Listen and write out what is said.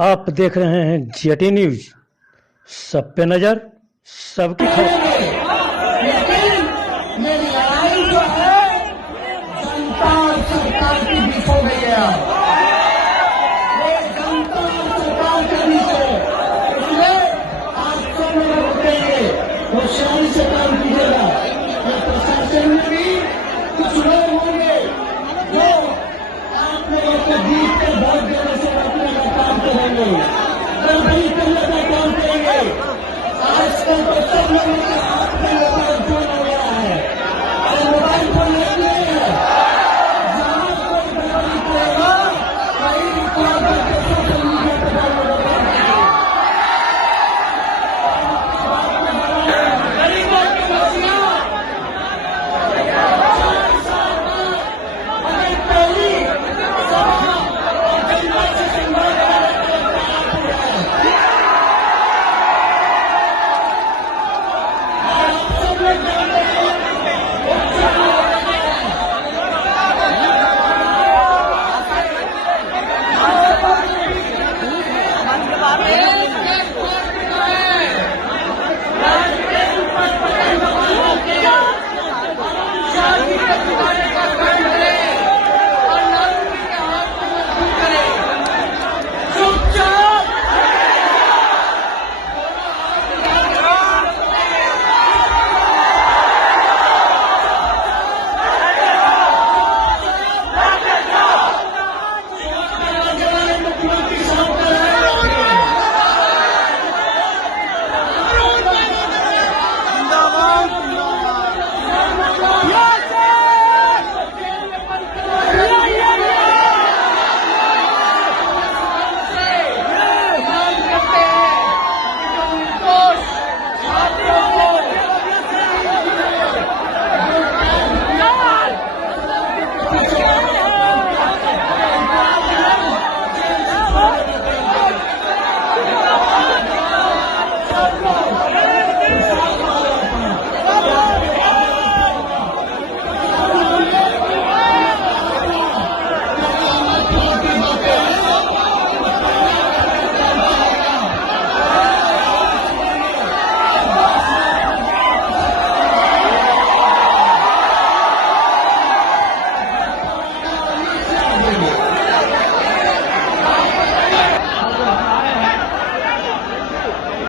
आप देख रहे हैं जीटी न्यूज, सब पे नजर, सबकी खबर। मेरी लड़ाई जो है जनता और सरकार के बीच हो गई है। ये जनता और सरकार के बीच है, इसलिए आपको मेरे रुकेंगे होशियारी से काम कीजिएगा। ये प्रशासन में भी कुछ लोग होंगे जो आप लोगों को जीत के वोट देने से रोकने का काम करेंगे, गड़बड़ी करने का काम करेंगे। आजकल तो सब लोगों